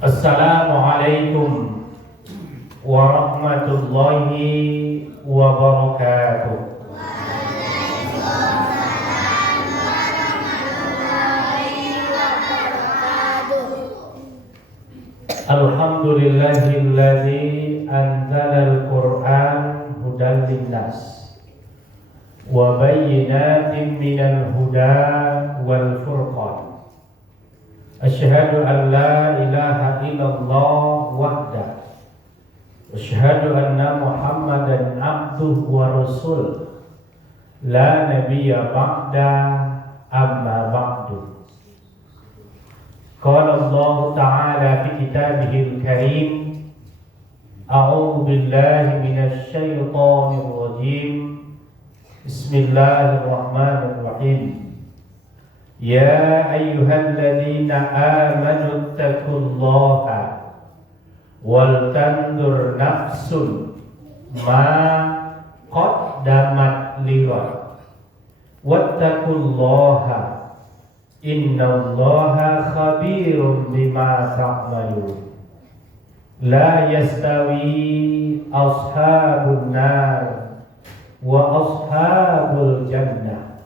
Assalamualaikum warahmatullahi wabarakatuh. Alhamdulillahilladzi anzalal Qur'an hudan linnas wa bayyinatin minal huda wal furqan. Asyhadu an la ilaha illallah wahdah. Asyhadu anna Muhammadan abduhu wa rasul. La nabiyya ba'da amma ba'du. Qala Allah Ta'ala fi kitabihil karim. A'udzu billahi minasy syaithanir rajim. Bismillahirrahmanirrahim. Ya ayyuhalladzina amanu taqullaha wal tandur nafsun ma qaddamat lighad wattaqullaha innallaha khabirum bima ta'malun. La yastawi ashabun nar wa ashabul jannah.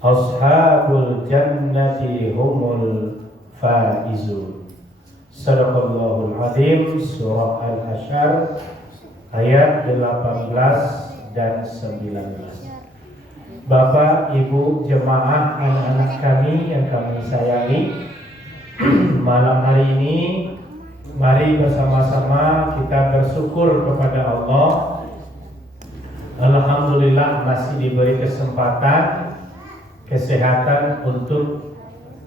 Ashabul jannati humul faizun. Sadaqallahul azim. Surah Al-Hasyr ayat 18 dan 19. Bapak, Ibu, jemaah, anak-anak kami yang kami sayangi, malam hari ini mari bersama-sama kita bersyukur kepada Allah. Alhamdulillah masih diberi kesempatan, kesehatan untuk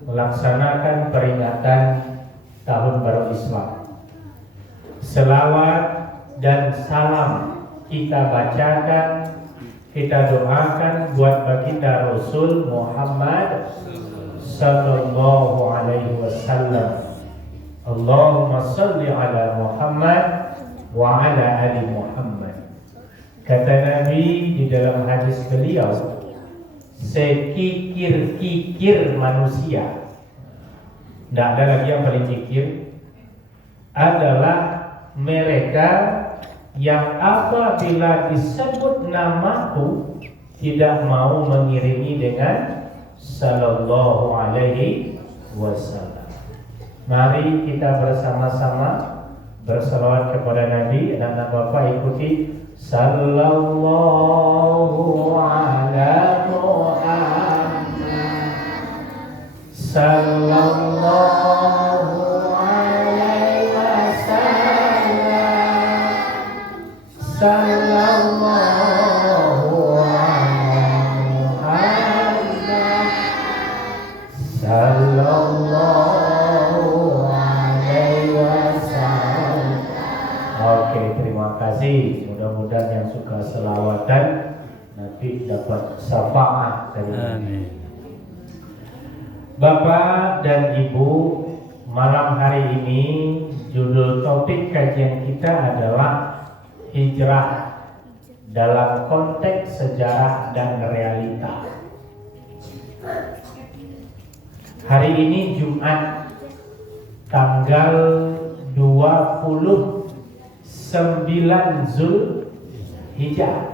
melaksanakan peringatan Tahun Baru Islam. Selawat dan salam kita bacakan, kita doakan buat baginda Rasul Muhammad sallallahu alaihi wasallam. Allahumma salli ala Muhammad wa ala ali Muhammad. Kata Nabi di dalam hadis beliau, sekikir-kikir manusia, tidak ada lagi yang paling kikir, adalah mereka yang apabila disebut namaku tidak mau mengiringi dengan sallallahu alaihi wasallam. Mari kita bersama-sama berselawat kepada Nabi. Anak-anak Bapak ikuti. Sallallahu ala Muhammad, sallallahu alaihi wasallam, sallallahu ala Muhammad, sallallahu alaihi wasallam. Oke, terima kasih. Mudah-mudahan yang suka selawatan nanti dapat syafaat dari Amin. Bapak dan Ibu, malam hari ini judul topik kajian kita adalah hijrah dalam konteks sejarah dan realita. Hari ini Jumat tanggal 29 Zulhijjah.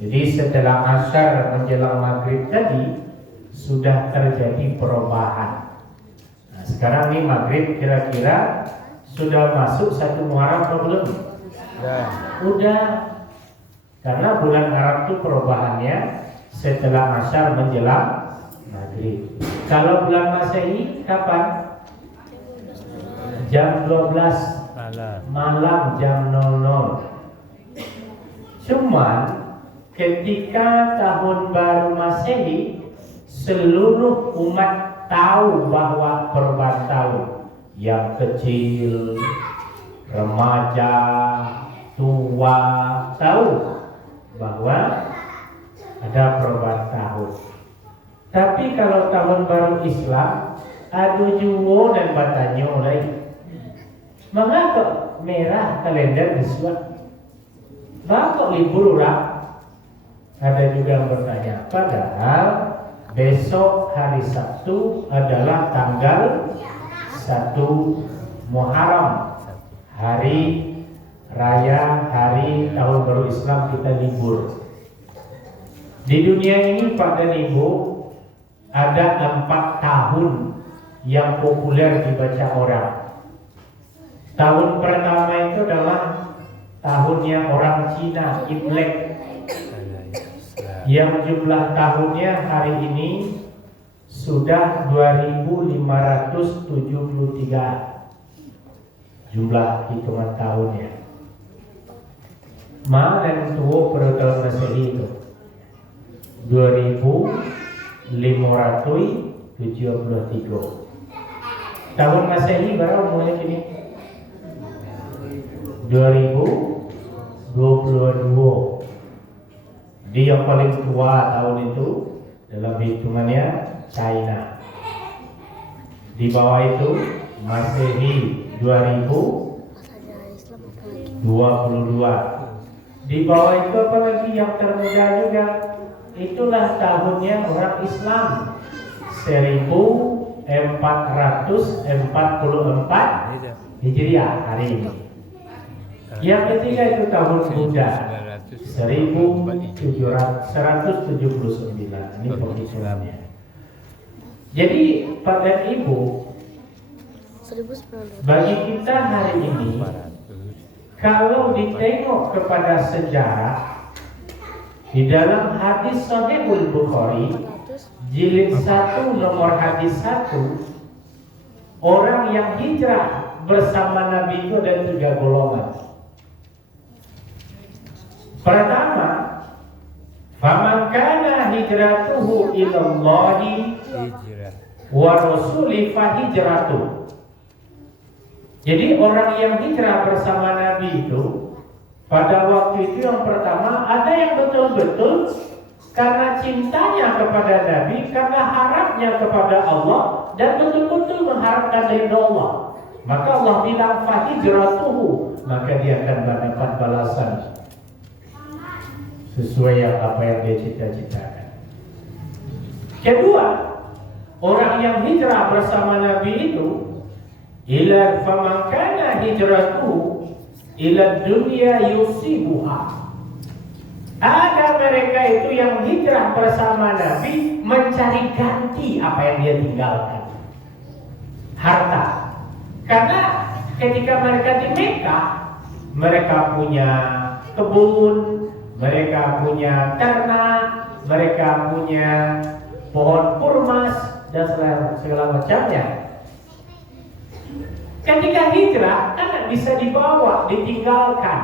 Jadi setelah Asyar menjelang maghrib tadi sudah terjadi perubahan. Nah, sekarang nih maghrib kira-kira sudah masuk 1 Muharram atau belum? Udah. Karena bulan Arab itu perubahannya setelah Asyar menjelang maghrib. Kalau bulan Masehi kapan? Jam 12 malam jam 00. Cuman ketika tahun baru Masehi, seluruh umat tahu bahwa perubahan tahun, yang kecil, remaja, tua, tahu bahwa ada perubahan tahun. Tapi kalau tahun baru Islam adu juwo dan batanyo lagi. Mengapa merah kalender disuat? Maka libur orang? Ada juga yang bertanya. Padahal besok hari Sabtu adalah tanggal 1 Muharram, hari raya, hari tahun baru Islam, kita libur. Di dunia ini Pak dan Ibu ada 4 tahun yang populer dibaca orang. Tahun pertama itu adalah tahunnya orang Cina, Imlek, yang jumlah tahunnya hari ini sudah 2573 jumlah hitungan tahunnya. Dan tua pada tahun Masehi itu 2573. Tahun Masehi berapa umurnya kini? 2022. Dia yang paling tua tahun itu dalam hitungannya China. Di bawah itu Masehi 2022. Di bawah itu apalagi yang termuda juga, itulah tahunnya orang Islam 1444 Hijriah hari ini. Yang ketiga itu tahun Buddha 1779. Ini penghitungannya. Jadi Pak dan Ibu, bagi kita hari ini, kalau ditengok kepada sejarah di dalam hadis Sahihul Bukhari jilid 1 nomor hadis 1, orang yang hijrah bersama Nabi itu ada 3 golongan. Pertama, faman kana hijratuhu ilallahi wa rasuli fa hijratuh. Jadi orang yang hijrah bersama Nabi itu pada waktu itu yang pertama ada yang betul-betul karena cintanya kepada Nabi, karena harapnya kepada Allah dan betul-betul mengharapkan ridha Allah. Maka Allah bilang fa hijratuhu, maka dia akan mendapat balasan sesuai apa yang dia cita-citakan. Kedua, orang yang hijrah bersama Nabi itu ila faman kana hijratuhu ila dunya yusibuha. Ada mereka itu yang hijrah bersama Nabi mencari ganti apa yang dia tinggalkan, harta. Karena ketika mereka di Mekah, mereka punya kebun, mereka punya ternak, mereka punya pohon kurma dan segala macamnya. Ketika hijrah, kan bisa dibawa, ditinggalkan.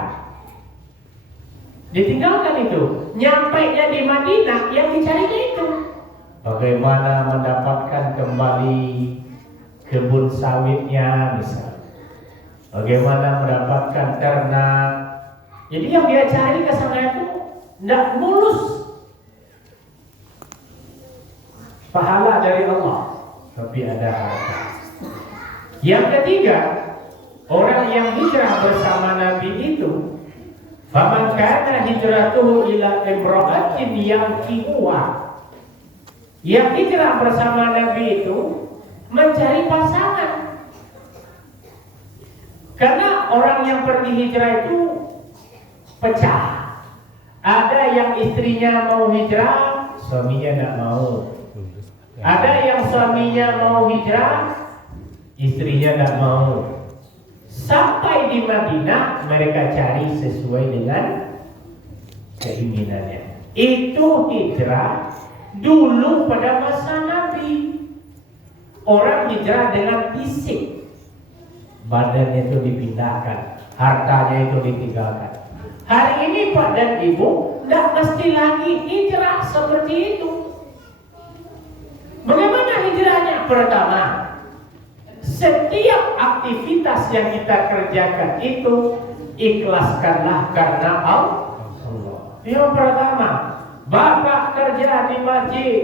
Ditinggalkan itu, nyampainya di Madinah, yang dicarinya itu bagaimana mendapatkan kembali kebun sawitnya, misal. Bagaimana mendapatkan ternak. Jadi yang dia cari ke sana itu tidak mulus pahala dari Allah, tapi ada harta. Yang ketiga, orang yang hijrah bersama Nabi itu, faman kana hijratuhu ila imra'atin yankihuha. Yang hijrah bersama Nabi itu mencari pasangan. Karena orang yang pergi hijrah itu pecah. Ada yang istrinya mau hijrah, suaminya tidak mau. Ada yang suaminya mau hijrah, istrinya tidak mau. Sampai di Madinah mereka cari sesuai dengan keinginannya. Itu hijrah dulu pada masa Nabi. Orang hijrah dengan fisik, badannya itu dipindahkan, hartanya itu ditinggalkan. Hari ini Pak dan Ibu tidak mesti lagi hijrah seperti itu. Bagaimana hijrahnya? Pertama, setiap aktivitas yang kita kerjakan itu ikhlaskanlah karena Allah. Yang pertama, Bapak kerja di masjid,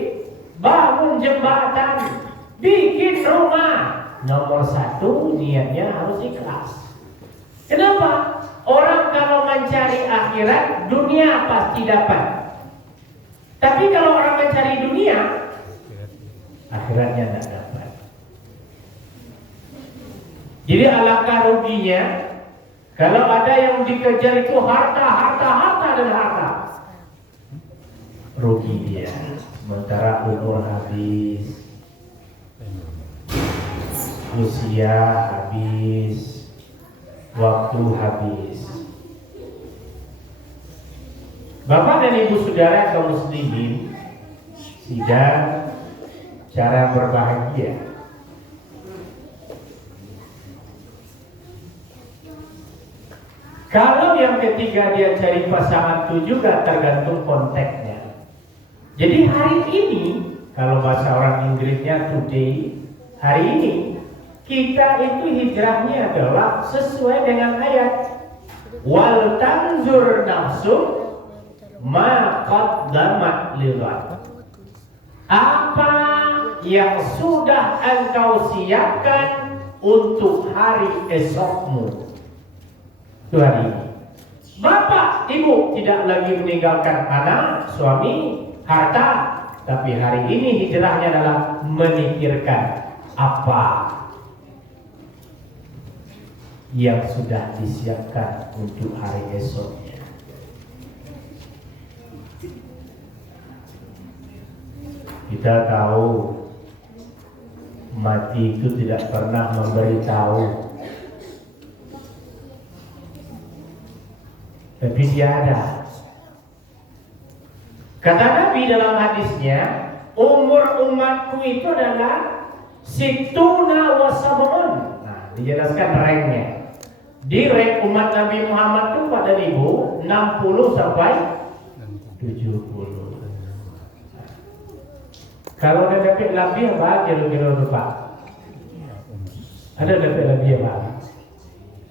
bangun jembatan, bikin rumah. Nomor satu, niatnya harus ikhlas. Kenapa? Orang kalau mencari akhirat, dunia pasti dapat. Tapi kalau orang mencari dunia, akhiratnya tidak dapat. Jadi alangkah ruginya kalau ada yang dikejar itu harta dan harta. Rugi dia. Sementara umur habis, usia habis, waktu habis. Bapak dan Ibu Saudara kaum muslimin, sidang cara berbahagia. Kalau yang ketiga dia cari pasangan itu juga tergantung konteksnya. Jadi hari ini, kalau bahasa orang Inggrisnya today, hari ini kita itu hijrahnya adalah sesuai dengan ayat wal tanzur nafsu ma qaddamat lighad. Apa yang sudah engkau siapkan untuk hari esokmu. Itu hari ini. Bapak, ibu tidak lagi meninggalkan anak, suami, harta, tapi hari ini hijrahnya adalah memikirkan apa yang sudah disiapkan untuk hari esoknya. Kita tahu mati itu tidak pernah memberitahu, tapi dia ada. Kata Nabi dalam hadisnya, umur umatku itu adalah situna wa sab'un. Nah, dijelaskan ranknya. Di rank umat Nabi Muhammad itu pada ibu 60 sampai 70. Kalau ada dapat lebih apa kira-kira itu Pak? Ada dapat lebih apa?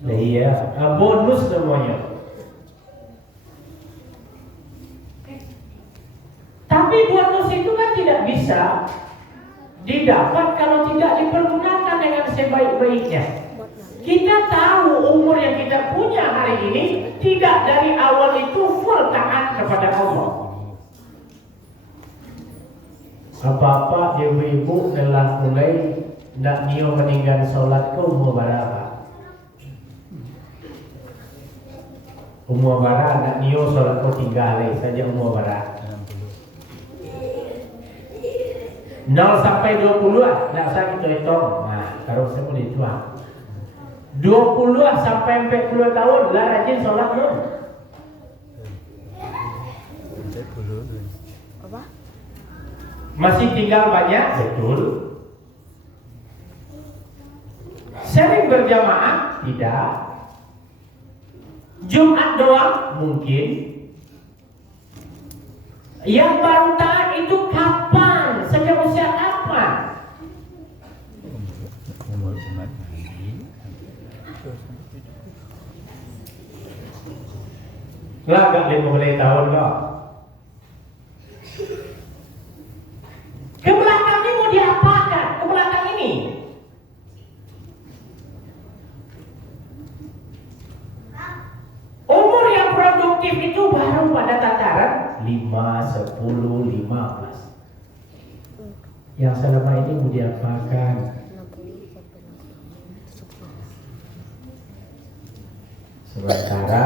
Nah, iya, bonus semuanya. Tapi bonus itu kan tidak bisa didapat kalau tidak dipergunakan dengan sebaik-baiknya. Kita tahu umur yang kita punya hari ini tidak dari awal itu full taat kepada Allah. Bapak, ibu-ibu telah mulai nak nio meninggal sholat ke umur berapa? Umur berapa nak nio sholat ke tinggal saja umur berapa? 0 sampai 20 tidak usah kita hitung. Nah, kalau saya boleh hitung 20 sampai 40 tahun lah rajin sholat loh. Apa? Masih tinggal banyak, betul. Sering berjamaah, tidak. Jumat doang, mungkin. Yang baru taat itu kapan? Sejak usia kapan? Lah gak 50 tahun kok. Ke belakang ini mau diapakan? Ke belakang ini. Umur yang produktif itu baru pada tataran 5, 10, 15. Yang selama ini mau diapakan? Sementara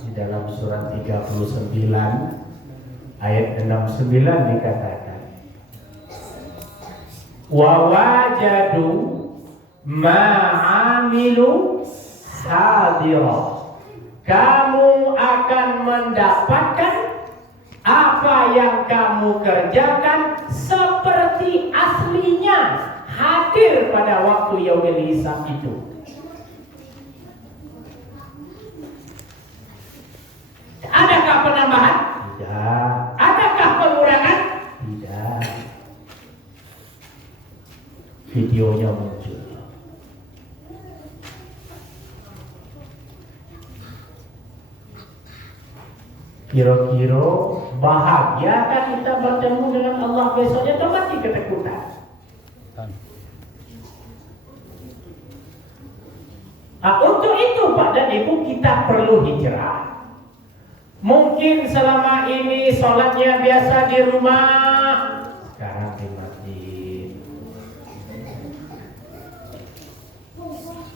di dalam surat 39 ayat 69 dikatakan wa wajadu ma'amilu hadirah. Kamu akan mendapatkan apa yang kamu kerjakan seperti aslinya hadir pada waktu yaumil hisab itu. Adakah penambahan? Tidak. Adakah pengurangan? Tidak. Videonya muncul. Kira-kira bahagia kan kita bertemu dengan Allah besoknya atau mati ketakutan? Untuk itu Pak dan Ibu kita perlu hijrah. Mungkin selama ini sholatnya biasa di rumah, sekarang di masjid.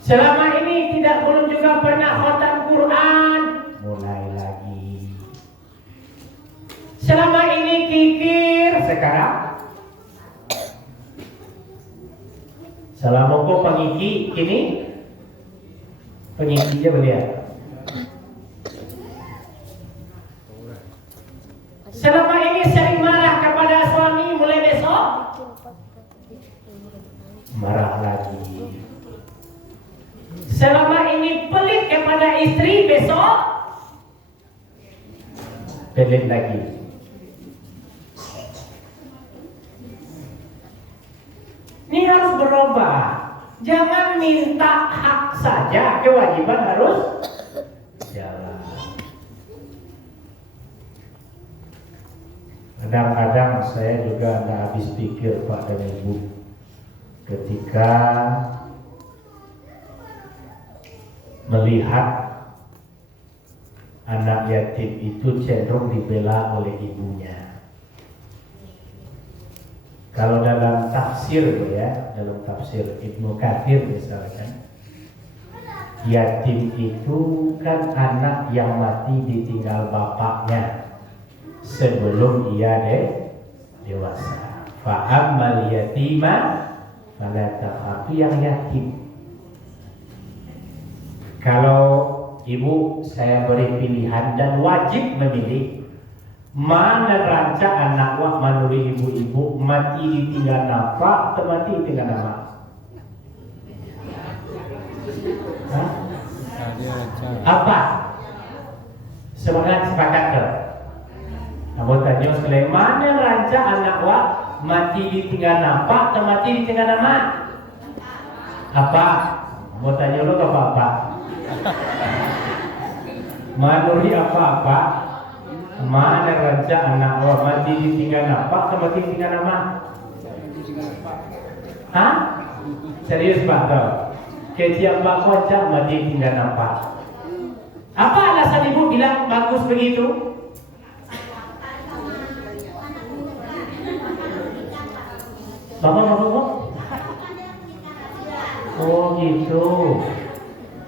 Selama ini belum juga pernah khatam Quran, mulai lagi. Selama ini kikir, sekarang selama kau pengiki, ini pengikinya beliau. Selama ini sering marah kepada suami, mulai besok marah lagi. Selama ini pelit kepada istri, besok pelit lagi. Ini harus berubah. Jangan minta hak saja, kewajiban harus jalan. Kadang-kadang saya juga tidak habis pikir Pak dan Ibu, ketika melihat anak yatim itu cenderung dibela oleh ibunya. Kalau dalam tafsir ya, dalam tafsir Ibnu Katsir misalkan, yatim itu kan anak yang mati ditinggal bapaknya sebelum ia dewasa. Fa'ammal yatima fala taqafi, yang yatim. Kalau ibu saya beri pilihan dan wajib memilih, mana ranca anak wak manuri ibu-ibu mati ditinggal napa atau mati ditinggal nama? Apa? Semangat sepakat ke? Namun tanya sekali, mana ranca anak wak mati ditinggal napa atau mati ditinggal nama? Apa? Mau tanya lu apa-apa? Manuri apa-apa? Mana raja anak wa mati ditinggal apa atau mati ditinggal nama? Hah? Serius Pak tau? Keciap Pak kocak mati ditinggal apa? Apa alasan ibu bilang bagus begitu? Bapak? Oh gitu.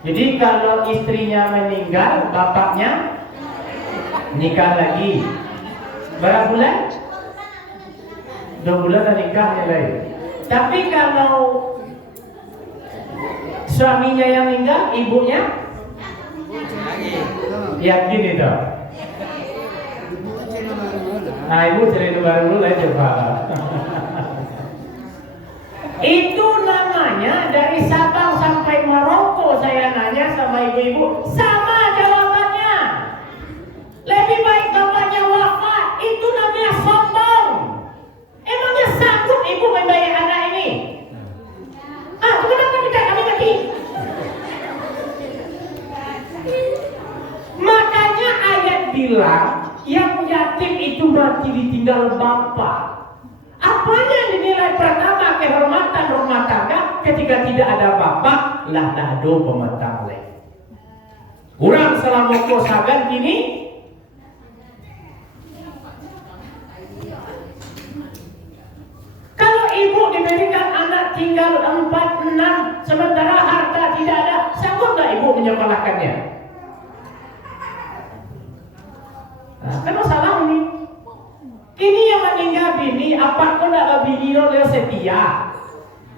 Jadi kalau istrinya meninggal, bapaknya nikah lagi. Berapa bulan? 2 bulan dan nikahnya lagi. Tapi kalau suaminya yang meninggal, ibunya yakin itu. Nah, ibu cerita baru lah coba. Itu namanya dari Sabang sampai Maroko. Saya nanya sama ibu-ibu, sama jawabannya. Lebih baik bapaknya wafat. Itu namanya sombong. Emangnya sanggup ibu membayar anak ini? Kenapa tidak kami mati? Makanya ayat bilang yang yatim itu mati ditinggal bapak. Apanya yang dinilai pertama kehormatan rumah tangga ketika tidak ada bapak lah nado pematang leh. Kurang selama kosagan kini kalau ibu diberikan anak tinggal 4-6 sementara harta tidak ada, sanggup tak ibu menyekolahkannya? Nah, kan masalah ini. Ini yang meninggal bini, apa kau nak bini lo setia?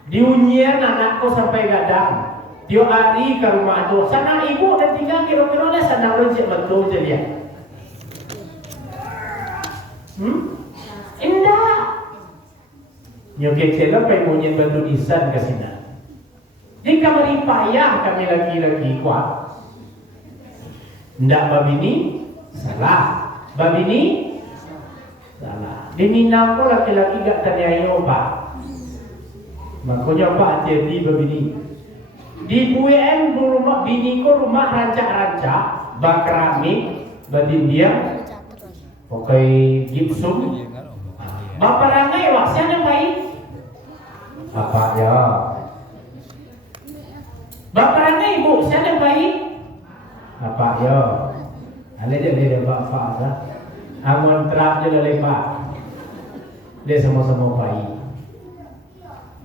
Diunyian anakku sampai gadang. Dia hari ke rumah tu, sana ibu dan tinggal kira-kira le sana lonceng betul je dia. Indah. Nyoke celo pe munyin betul isan ke sini. Di kamar payah kami lagi kuat. Ndak babini salah, babini salah. Di Minang ko laki-laki gak teryayo Pak. Makanya Pak jadi begini. Di BUN rumah bini ko rumah rancak-rancak bak keramik badin dia pakai gipsum. Bapak rangai waksana baik. Bapak ya. Bapaknya ibu, siapa yang baik? Bapak yo. Ada dia bapak dah. Angon terap je lepak. Dia sama-sama baik.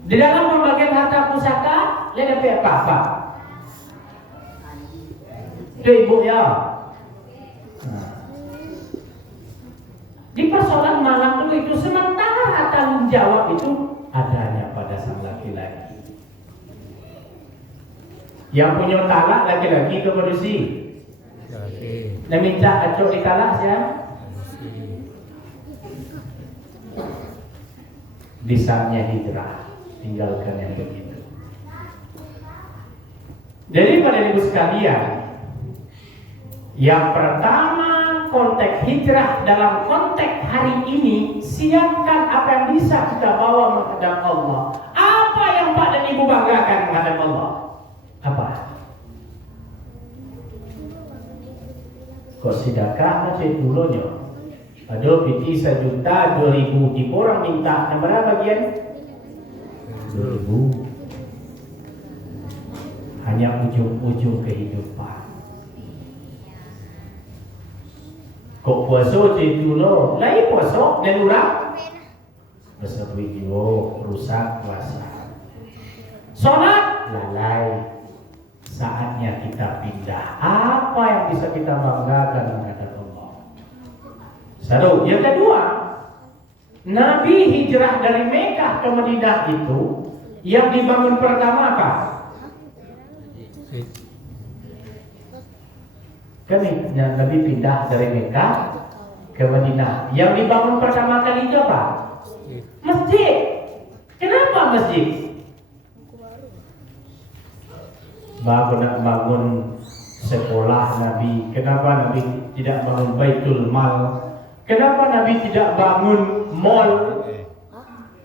Di dalam pembagian harta pusaka, dia dapat apa? Itu ibu ya. Di persoalan malam itu sementara tanggung jawab itu adanya pada sang laki-laki. Yang punya talak laki-laki ke manusia. Dan minta acok ditalak siapa? Bisanya hijrah, tinggalkan yang begitu. Jadi pada ibu sekalian, yang pertama konteks hijrah dalam konteks hari ini, siapkan apa yang bisa kita bawa menghadap Allah. Apa yang Pak dan Ibu banggakan menghadap Allah? Apa? Kok sedekah macam dulunya? Ada piti 1.200.000 di orang minta berapa bagian? 2.000. Hanya ujung-ujung kehidupan. Kok puasa macam dulu? Lain puasa dan urang besar video rusak puasa. Solat lalai. Saatnya kita pindah. Apa yang bisa kita banggakan menghadap Allah? Satu. Yang kedua, Nabi hijrah dari Mekah ke Madinah itu yang dibangun pertama apa? Nabi pindah dari Mekah ke Madinah. Yang dibangun pertama kali itu apa? Masjid. Kenapa masjid? Baru nak bangun sekolah Nabi. Kenapa Nabi tidak bangun Baitul Mal? Kenapa Nabi tidak bangun mall?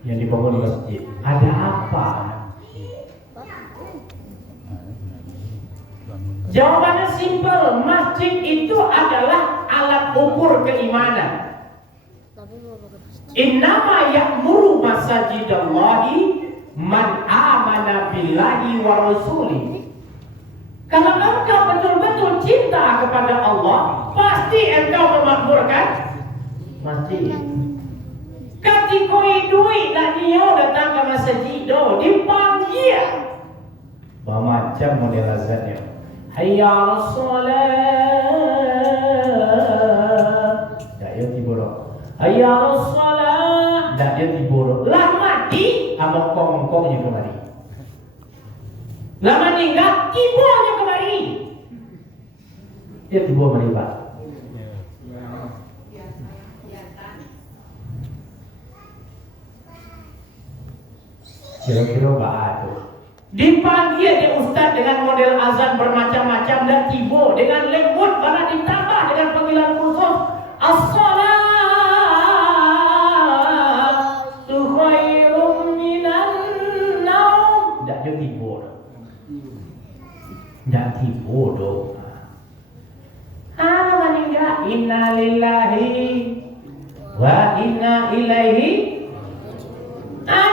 Yang dibangun masjid. Ada apa? Jawabannya simpel. Masjid itu adalah alat ukur keimanan. Innama ya'muru masajidallahi man amana billahi wa rasulih. Kalau engkau betul-betul cinta kepada Allah, pasti engkau memakmurkan masjid. Ketika duit nak dia datang ke masjid, dipanggil bermacam model azannya. Hayya 'alas salat. Dak yo tiboro. Hayya 'alas salat. Dak yo tiboro. Lah mati amok-mokongnya kemari. Lah meninggal tibonya kemari. Dia tibo kemari Pak. Kira-kira apa? Dipanggil dia ustaz dengan model azan bermacam-macam dan tibo dengan lembut, malah ditambah dengan panggilan khusus as-salatu khairum minan naum. Tidak dia tibo. Tidak tibo dong. Meninggal inna lillahi wa inna ilaihi.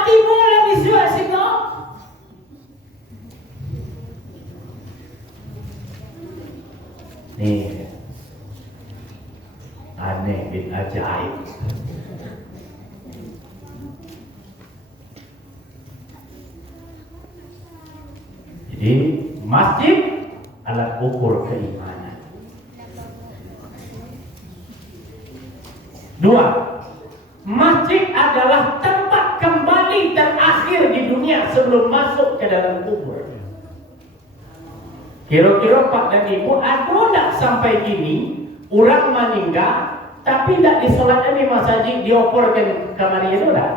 Tibo lagi suat situ. Nih aneh bin ajaib. Jadi masjid alat ukur keimanan. Dua, masjid adalah tempat kembali terakhir di dunia sebelum masuk ke dalam kubur. Kira-kira Pak dan Ibu ada tak sampai gini orang meninggal tapi tak disolatkan di masjid, dioporkan kamar itu tak?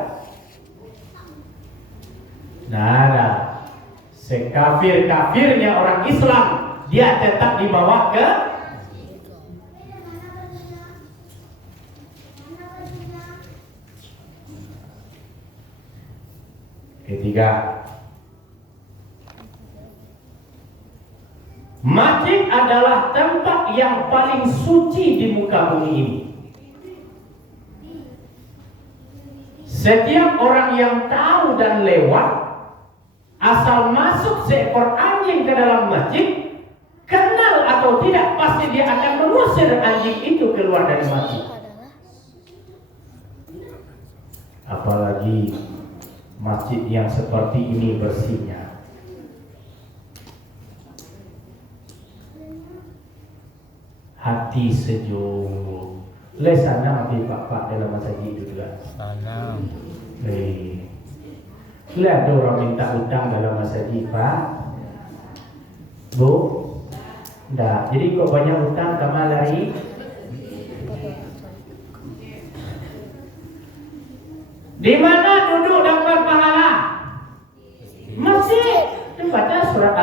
Nah, sekafir-kafirnya orang Islam dia tetap dibawa ke ketiga. Masjid adalah tempat yang paling suci di muka bumi ini. Setiap orang yang tahu dan lewat, asal masuk masuk seekor anjing ke dalam masjid, kenal atau tidak, pasti dia akan mengusir anjing itu keluar dari masjid. Apalagi masjid yang seperti ini bersihnya. Hati sejuk. Lesana ambil pak dalam masjid itu juga. Tanam. Lihat ada orang minta utang dalam masjid, Pak. Bu, enggak. Jadi kok banyak utang kamu lari? Di mana duduk dapat pahala? Masjid. Baca surat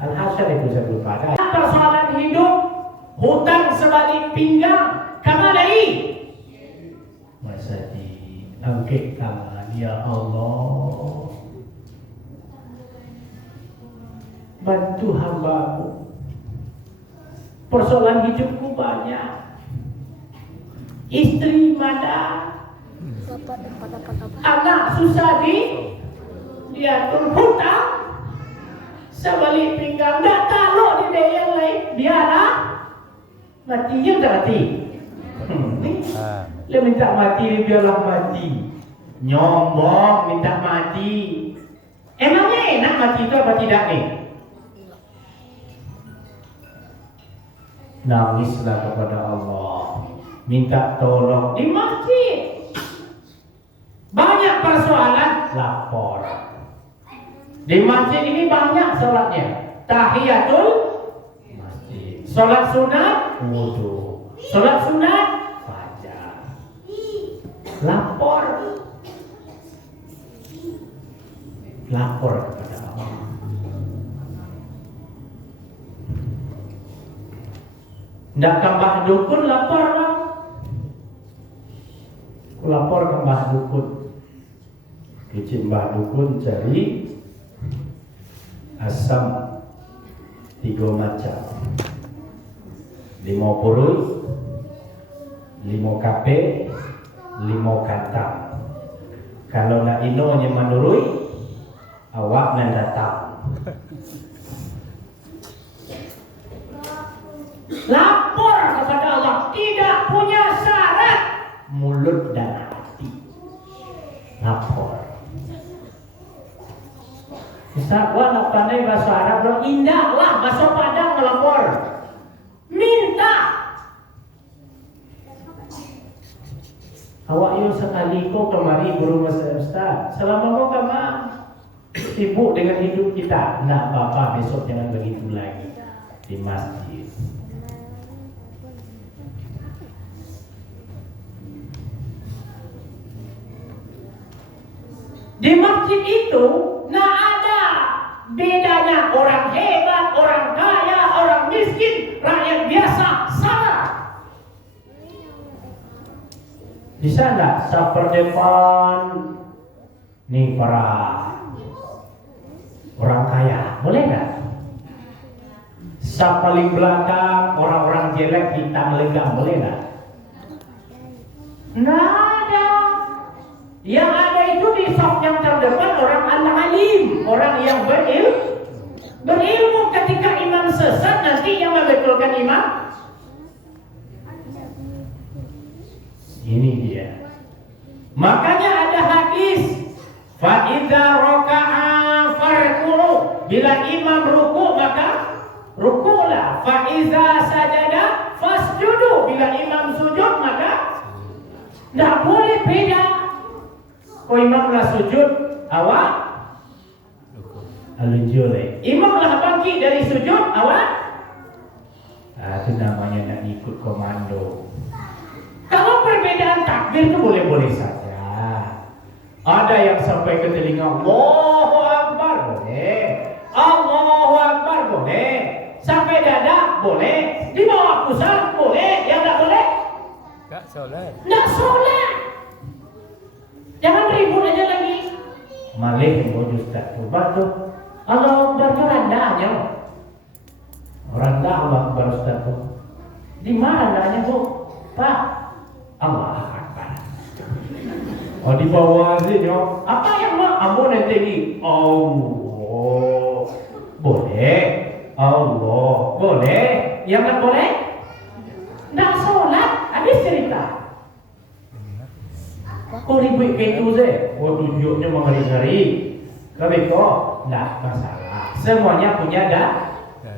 Al-Hasyr itu saya lupa. Persoalan hidup, hutang sebalik pinggang, kamu lari? Masjid. Angkat tangan, ya Allah. Bantu hambamu. Persoalan hidupku banyak. Istri mana? Anak susah diatur, hutang sebalik pinggang, tak tahu di daerah yang lain, biarlah matinya berarti. Dia minta mati, biarlah mati. Nyombong minta mati. Emangnya enak mati itu apa tidak nih? Nangislah kepada Allah, minta tolong di masjid. Banyak persoalan, lapor. Di masjid ini banyak sholatnya. Tahiyatul masjid. Sholat sunat, wudu. Sholat sunat, fajar. Lapor. Lapor kepada Allah. Ndak kambah dukun lapor, Bang. Lapor kambah dukun. Kecil mbah dukun cari asam 3 macam, 5 purul, 5 kape, 5 kantang. Kalau nak inonya menurui, awak nan datang. Lapor kepada Allah, tidak punya syarat mulut dan hati. Lapor. Misal, wah nak pandai bahasa Arab, lo indah lah bahasa Padang melapor. Minta. Awak yo sekali kau kemari guru masa Ustaz. Selama kau kama sibuk dengan hidup kita, nak apa-apa, besok jangan begitu lagi di masjid. Di masjid itu, nah ada bedanya orang hebat, orang kaya, orang miskin, rakyat biasa, sama. Bisa enggak seperdepan nih para orang kaya, boleh enggak? Paling belakang orang-orang jelek hitam legam, boleh enggak? Nggak ada. Yang ada itu di saf yang terdepan orang alim, orang yang berilmu. Ketika imam sesat, nanti yang membetulkan imam. Ini dia. Makanya ada hadis, fa idza raka'a farku'u, bila imam ruku maka rukulah, fa idza sajada fasjudu, bila imam sujud maka tidak boleh beda. Kau imamlah sujud, awak alujure. Imamlah bangkit dari sujud, awak itu namanya nak ikut komando. Kalau perbedaan takbir itu boleh-boleh saja. Ada yang sampai ke telinga Allahu Akbar boleh, Allahu Akbar boleh, sampai dada boleh, di bawah pusat boleh, yang tak boleh tak solat. nak solat. Jangan ribut aja lagi. Malih yang Ustaz coba tuh. Allah Akbar itu rendahnya. Rendah Allah Akbar Ustaz tuh. Di mana rendahnya bu? Pak, Allah Akbar. Oh di bawah sini. Apa yang mak? Ampun yang tinggi. Allah Yang nggak boleh? Nggak sholat. Habis cerita. Kok ribut kayak itu sih? Oh tunjuknya mengeri-ngeri. Tapi kok nggak masalah. Semuanya punya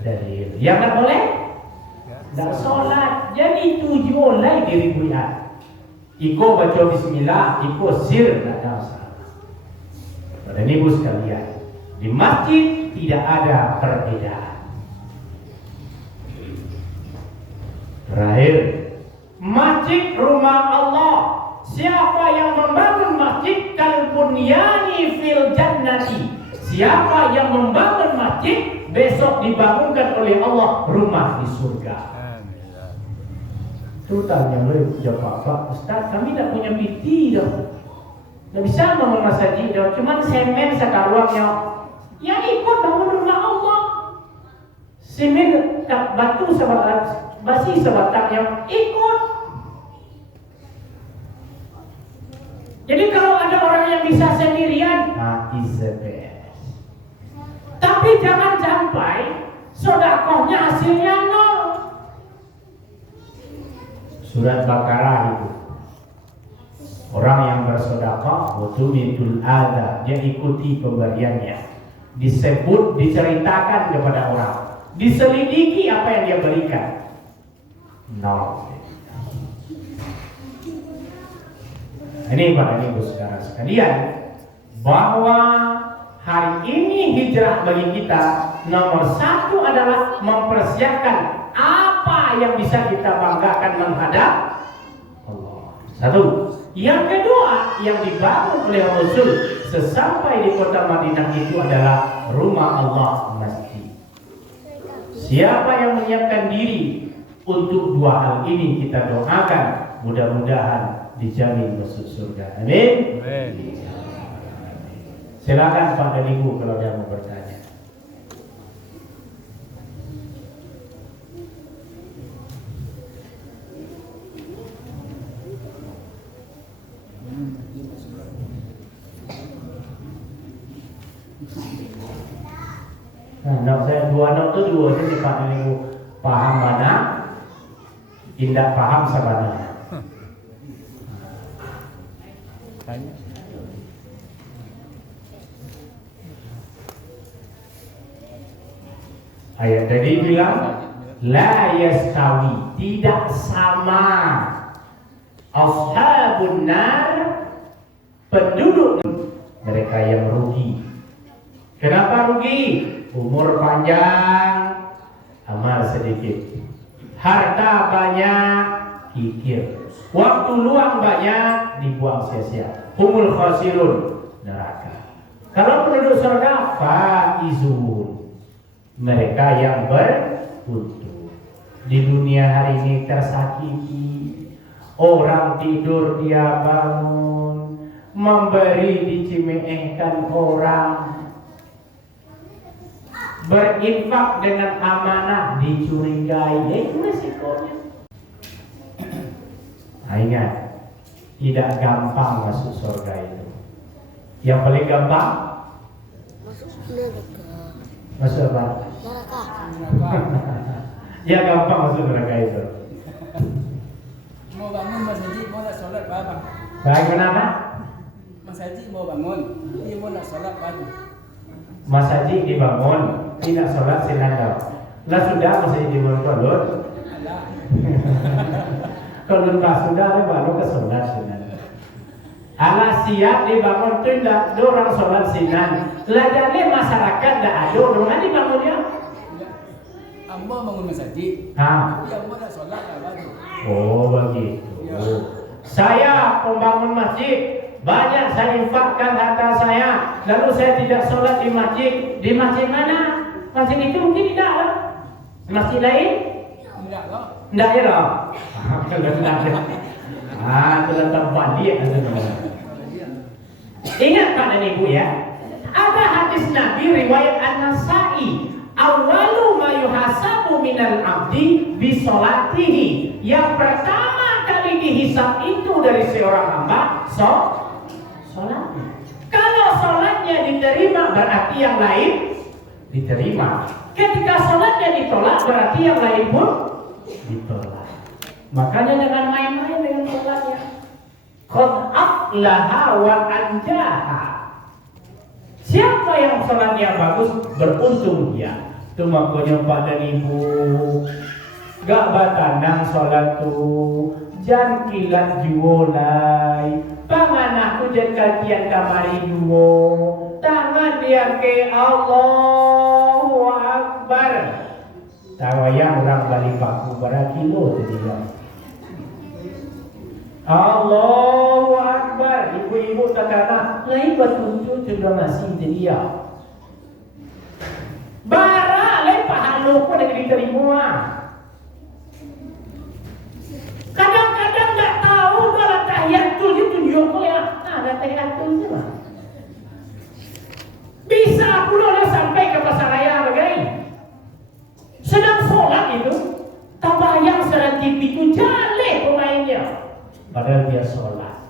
dalil. Yang nggak boleh? Nggak sholat. Jadi 7 oleh diribuan. Iko baca bismillah, iko sir, nggak ada masalah. Pada ibu sekalian, di masjid tidak ada perbedaan. Terakhir, masjid rumah Allah. Siapa yang membangun masjid kalbunyani fil jannati. Siapa yang membangun masjid besok dibangunkan oleh Allah rumah di surga. Itu tanya lu jawab Pak Ustaz, kami tak punya PT dah. Tak bisa bangun masjid dah, cuma semen sekaruangnya. Yang ikut bangun rumah Allah. Semen batu sebatang, basi sebatangnya ikut. Jadi kalau ada orang yang bisa sendirian, is the best. Tapi jangan sampai sedekahnya hasilnya nol. Surat Baqarah itu. Orang yang bersedekah butuh ada, dia ikuti pemberiannya. Disebut, diceritakan kepada orang. Diselidiki apa yang dia berikan. Nol. Ini Bapak Ibu saudara sekalian, bahwa hari ini hijrah bagi kita nomor 1 adalah mempersiapkan apa yang bisa kita banggakan menghadap Allah. 1. Yang kedua, yang dibangun oleh Rasul sesampai di kota Madinah itu adalah rumah Allah, masjid. Siapa yang menyiapkan diri untuk 2 hal ini, kita doakan mudah-mudahan dijamin masuk surga. Amin. Silakan Pak dan Ibu kalau ada mau bertanya. Nah, saya 2 not itu 2 sih Pak dan Ibu paham mana, tidak paham sabana. Ayat tadi bilang la yastawi, tidak sama ashabun nar, penduduk mereka yang rugi. Kenapa rugi? Umur panjang, amal sedikit, harta banyak, kikir, waktu luang banyak, dibuang sia-sia. Humul khasirun, neraka. Kalau penduduk surga, faizun, mereka yang beruntung. Di dunia hari ini tersakiti, orang tidur dia bangun, memberi dicimehkan orang, berinfak dengan amanah dicurigai. Itu resikonya. Ingat, tidak gampang masuk surga itu. Yang paling gampang masuk neraka. Masuk apa? Neraka. Ya gampang masuk neraka itu. Mau bangun Mas Haji, mau nak sholat apa? Baik, kenapa? Mas Haji mau bangun, dia mau nak sholat apa? Mas Haji dibangun, tidak sholat silakan. Lah sudah Mas Haji dibangun kolon. Ada. Kalau sudah baru ke sholat silakan. Ala siap dibangun tu tidak orang sholat sinan. Lah jadi masyarakat tidak ada orang dibangun ya. Amba bangun Mas Haji. Tapi amba nak sholat apa tu? Oh begitu. Ya. Saya pembangun masjid, banyak saya infakkan harta saya, lalu saya tidak sholat di masjid. Di masjid mana? Masjid itu mungkin tidak lah. Masjid lain? Tidak lah. Tidak ya lah. Kalau tidak ada. Kalau tempat dia. Ingat Pak dan Ibu ya, ada hadis Nabi riwayat An-Nasa'i. Awalu ma yuhasabu minal abdi bisolatihi. Yang pertama kali dihisab itu dari seorang hamba sholat. Kalau sholatnya diterima berarti yang lain diterima. Ketika sholatnya ditolak, berarti yang lain pun ditolak. Makanya jangan main-main dengan sholatnya. Qad aflaha wa anjaha. Siapa yang sholatnya bagus, beruntung dia. Itu makanya pada ibu gak batanang sholat tu, jan kilat juolai, panganahku jan kakian kamari duo, tangan dia ke Allahu Akbar. Tawayang orang balik paku berapa kilo tadi ya. Allahu Akbar, ibu-ibu takana, lain bertunjuk juga masih tadi ya. Bara lain pahala pun ada diterima. Kadang-kadang nggak tahu kalau tahiyatul itu tunjuk ya, ada tahiyatul juga. Bisa pula sampai ke pasar raya bagai. Sedang sholat itu, tabayang sedang TV itu jale pemainnya, padahal dia sholat.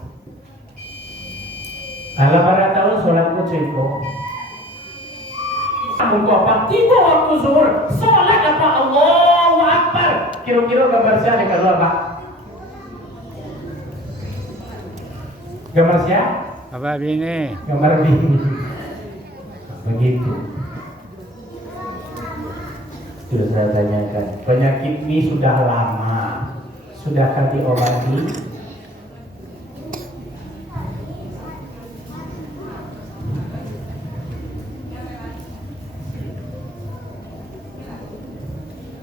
Kalau pada tahun sholatku cekok. Aku apa? Tiba waktu zuhur, sholat apa? Allahu Akbar. Kira-kira gambar saya ada kalau apa? Gambar siapa? Apa bini? Gambar bini. Begitu. Sudah saya tanyakan. Penyakit ini sudah lama. Sudahkah diobati?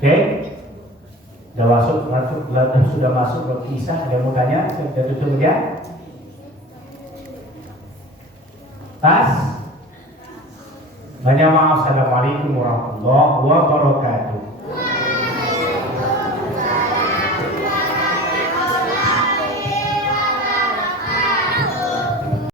Oke? Sudah masuk ke kisah. Ada mau tanya? Sudah tutup ya? Tas. Banyak maaf. Assalamualaikum warahmatullahi wabarakatuh.